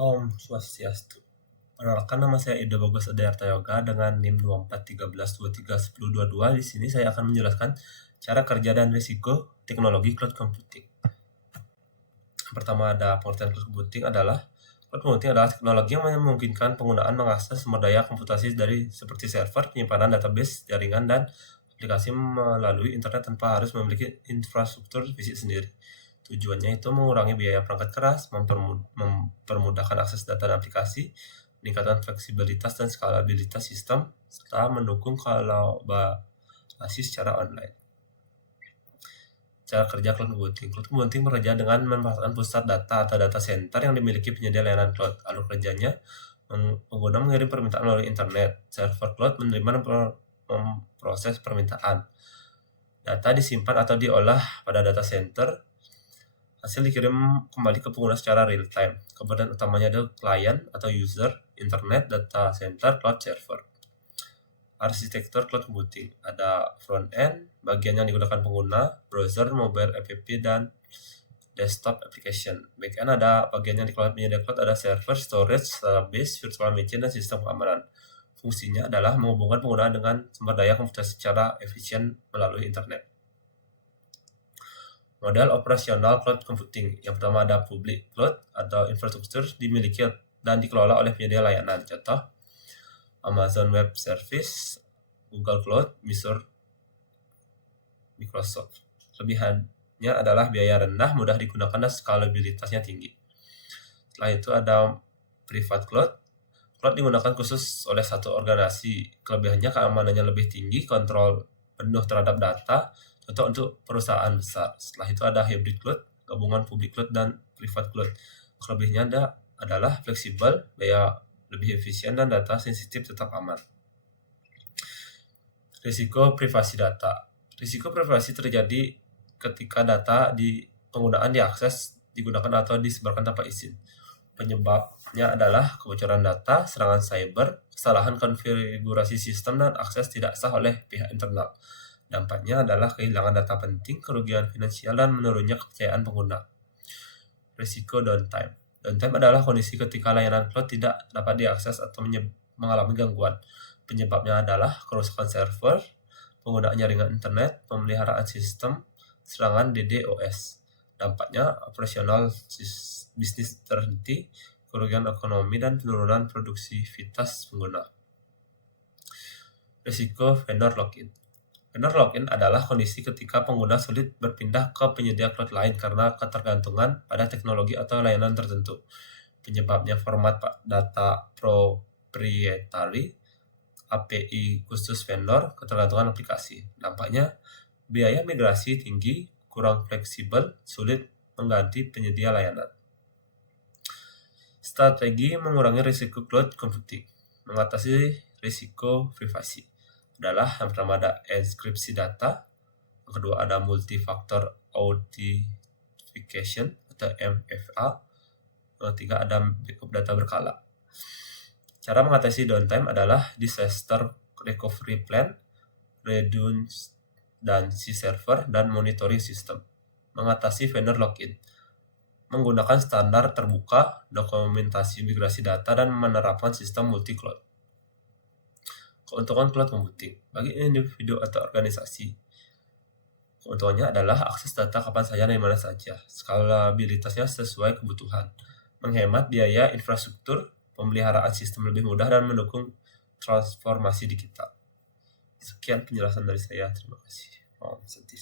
Om Swastiastu. Perkenalkan, nama saya Ida Bagus Adayarta Yoga dengan NIM 2413231022. Di sini saya akan menjelaskan cara kerja dan risiko teknologi cloud computing. Yang pertama, ada pengertian cloud computing adalah teknologi yang memungkinkan penggunaan mengakses sumber daya komputasi dari seperti server, penyimpanan database, jaringan, dan aplikasi melalui internet tanpa harus memiliki infrastruktur fisik sendiri. Tujuannya itu mengurangi biaya perangkat keras, mempermudahkan akses data dan aplikasi, meningkatkan fleksibilitas dan skalabilitas sistem, serta mendukung kolaborasi secara online. Cara kerja cloud computing. Cloud computing bekerja dengan memanfaatkan pusat data atau data center yang dimiliki penyedia layanan cloud. Alur kerjanya, pengguna mengirim permintaan melalui internet. Server cloud menerima dan memproses permintaan. Data disimpan atau diolah pada data center. Hasil dikirim kembali ke pengguna secara real time. Komponen utamanya adalah klien atau user, internet, data center, cloud server. Arsitektur cloud computing. Ada front end, bagian yang digunakan pengguna, browser, mobile app, dan desktop application. Back end ada bagian yang dikelola penyedia cloud, ada server, storage, database, virtual machine, dan sistem keamanan. Fungsinya adalah menghubungkan pengguna dengan sumber daya komputasi secara efisien melalui internet. Model operasional cloud computing. Yang pertama ada public cloud atau infrastruktur dimiliki dan dikelola oleh penyedia layanan. Contoh, Amazon Web Service, Google Cloud, Microsoft. Kelebihannya adalah biaya rendah, mudah digunakan, dan skalabilitasnya tinggi. Setelah itu ada private cloud. Cloud digunakan khusus oleh satu organisasi. Kelebihannya keamanannya lebih tinggi, kontrol penuh terhadap data, contoh untuk perusahaan besar. Setelah itu ada hybrid cloud, gabungan public cloud dan private cloud. Kelebihannya adalah fleksibel, biaya lebih efisien, dan data sensitif tetap aman. Risiko privasi data. Risiko privasi terjadi ketika data di penggunaan diakses, digunakan, atau disebarkan tanpa izin. Penyebabnya adalah kebocoran data, serangan cyber, kesalahan konfigurasi sistem, dan akses tidak sah oleh pihak internal. Dampaknya adalah kehilangan data penting, kerugian finansial, dan menurunnya kepercayaan pengguna. Risiko downtime. Downtime adalah kondisi ketika layanan cloud tidak dapat diakses atau mengalami gangguan. Penyebabnya adalah kerusakan server, penggunaan jaringan internet, pemeliharaan sistem, serangan DDoS. Dampaknya operasional bisnis terhenti, kerugian ekonomi, dan penurunan produktivitas pengguna. Risiko vendor lock-in. Vendor lock-in adalah kondisi ketika pengguna sulit berpindah ke penyedia cloud lain karena ketergantungan pada teknologi atau layanan tertentu. Penyebabnya format data proprietary, API khusus vendor, ketergantungan aplikasi. Dampaknya biaya migrasi tinggi, kurang fleksibel, sulit mengganti penyedia layanan. Strategi mengurangi risiko cloud computing. Mengatasi risiko privasi adalah yang pertama ada enkripsi data, yang kedua ada multi-factor authentication atau MFA, yang ketiga ada backup data berkala. Cara mengatasi downtime adalah disaster recovery plan, redundancy server, dan monitoring system. Mengatasi vendor lock-in menggunakan standar terbuka, dokumentasi migrasi data, dan menerapkan sistem multi-cloud. Keuntungan cloud computing bagi individu atau organisasi. Keuntungannya adalah akses data kapan saja dan di mana saja. Skalabilitasnya sesuai kebutuhan. Menghemat biaya infrastruktur, pemeliharaan sistem lebih mudah, dan mendukung transformasi digital. Sekian penjelasan dari saya. Terima kasih. Om Santi.